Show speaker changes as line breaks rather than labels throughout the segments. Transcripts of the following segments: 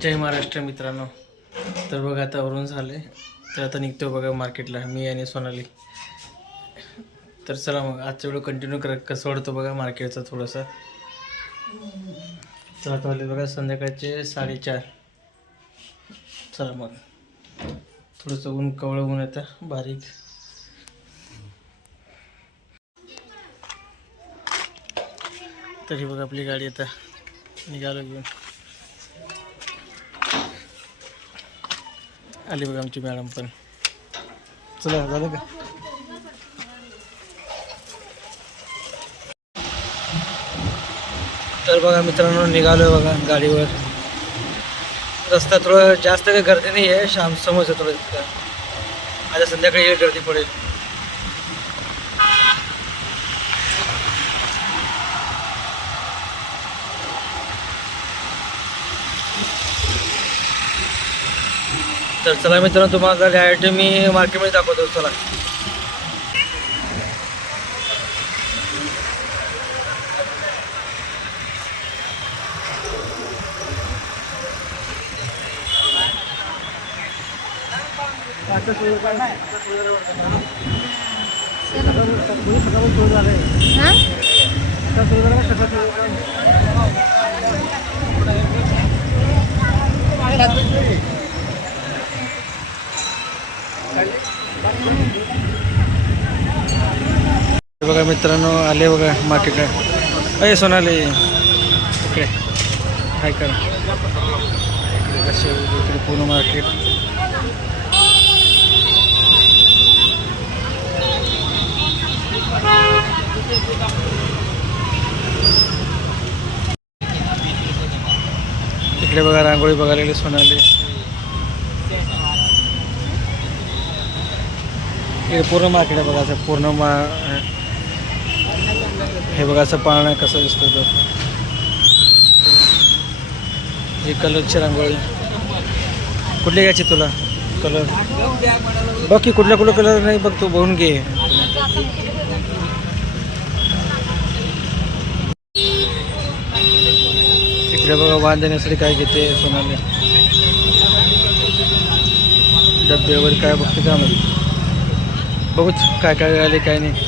जय महाराष्ट्र मित्रांनो. तर बघा आता वरून झाले. तर आता निघतो बघा मार्केटला मी आणि सोनाली. तर चला मग आजच्या वेळ कंटिन्यू कर. कसं वाढतो बघा मार्केटचा थोडासा. चला आता बघा संध्याकाळचे साडेचार. चला मग. थोडंसं ऊन कवळं ऊन येतं बारीक. तरी बघा आपली गाडी आता निघालो घेऊन. आली बघा आमची मॅडम पण. चला झालं का तर बघा मित्रांनो निघालो बघा गाडीवर. रस्ता थोडं जास्त काही गर्दी नाही आहे शाम समज आहे थोडं तिथं. आता संध्याकाळी गर्दी पडेल. तर चला मित्रांनो तुम्हाला डायरेक्ट मी मार्केटमध्ये दाखवतो चला. हे? बघा मित्रांनो आले बघा मार्केटला अय सोनाले इकडे हाय कर इकडे कसे इकडे पूर्ण मार्केट इकडे बघा रांगोळी बघायला गेले सोनाले हे पूर्ण मार्केट आहे बघा असं पूर्ण मा हे बघा असं पाळणं कसं दिसतं तर. हे कलरची रांगोळी. कुठली घ्यायची तुला? कलर. बघ की कुठला कुठला कलर नाही बघ तू बघून घे. इकडे बघा वाण देण्यासाठी काय घेते सोनाली. डब्बे वगैरे काय बघते का मध्ये बघूच काय काय आले काय नाही.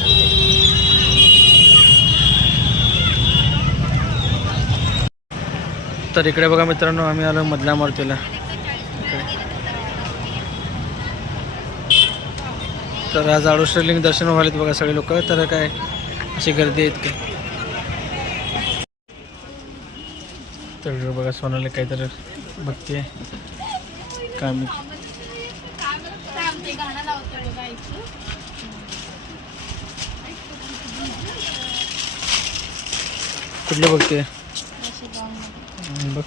तर इकडे बघा मित्रांनो आम्ही आलो मधल्या मारुतीला. तर आज आडोश्रीलिंग दर्शन व्हायलेत बघा सगळे लोक. तर काय अशी गर्दी आहेत काय तर बघा सोनाला काहीतरी बघते काय मी कुठले बघते बघ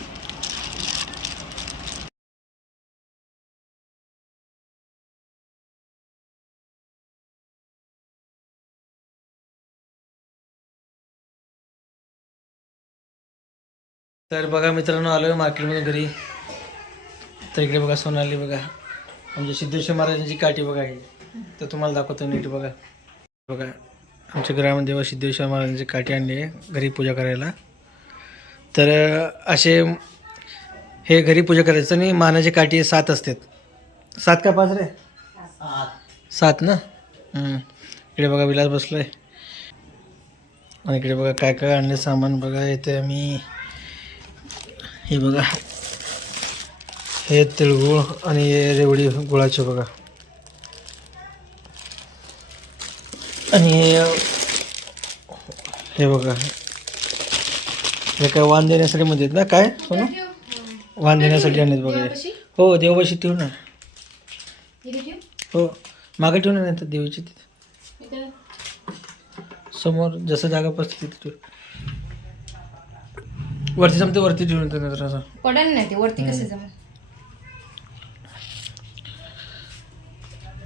तर बघा मित्रांनो आलो मार्केटमधून घरी. तर इकडे बघा सोनाली बघा. आमच्या सिद्धेश्वर महाराजांची काठी बघा आहे तर तुम्हाला दाखवतो नीट बघा. बघा आमच्या घरामध्ये सिद्धेश्वर महाराजांची काठी आणली आहे. घरी पूजा करायला. तर असे हे घरी पूजा करायचं आणि मानाची काठी सात असतात. सात का पाच रे? सात. ना? इकडे बघा विलास बसलोय. आणि इकडे बघा काय काय आणले सामान बघा येते आम्ही. हे बघा. हे तिळगुळ आणि हे रेवडी गुळाचे बघा. आणि हे हे बघा. हे काय वाण देण्यासाठी मध्ये ना? काय? सोनू? वाण देण्यासाठी आणलेत बघा. हे. हो देवबाशी ठेवू ना. हो मागे ठेवू ना नाही तर देवीची तिथे. समोर जसं जागा पसते तिथे ठेव. वरती जमते वरती ठेवून येतं नंतर असं.
नाही ते वरती कसे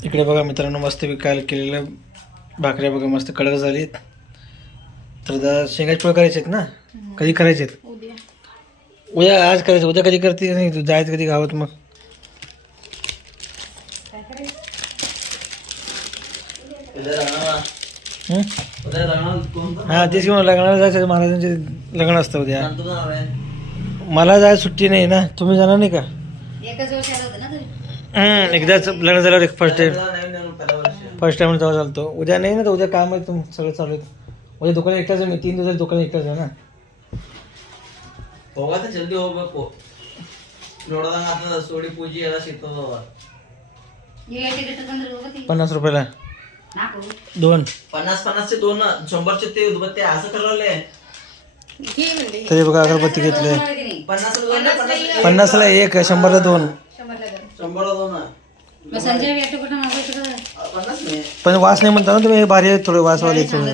इकडे बघा मित्रांनो मस्त विकायला केलेलं भाकऱ्या बघा मस्त कडक झालीत. तर शेंगाचे पोळं करायचे आहेत ना? कधी करायचे आहेत?
उद्या.
उद्या आज करायचं उद्या कधी करते नाही तू जायचं कधी गावात मग? हं? हा तेच घेऊन लग्नाला जायचं महाराजांचे लग्न असतं उद्या. मला जायला सुट्टी नाही ना? तुम्ही जाणार नाही का?
एकाच वर्ष आलं होतं ना तरी
हम्म, एकदाच लग्न झाल्यावर एक फर्स्ट टाइम फर्स्ट टाइम तेव्हा चालतो. उद्या नाही ना तर उद्या काम आहे तुम सगळं चालू आहे. मुझे दुकान एकटाच आहे मी तीन दिवसात दुकान एकटाच आहे ना?
होगा तो जल्दी हो बको लोडांग आता सोडी पूजी
ऐसा सीतो ये ऐसे
कितने बंदर
होगा तीन पन्ना सौ रुपए ला ना को
दोन।
पन्ना पन्ना से दोन ना चंबर शंभरचे ते उदबत्ते असं ठरवलंय
तरी बघा अगरबत्ती घेतले
पन्नास दोन। आहे, पन्नास
पन्नासला एक शंभरला दोन।
शंभरला दोन।
आहे. संजय
पन्नास नाही
पण वास नाही म्हणता ना तुम्ही हे भारी आहे थोडे। वासवाले थोडे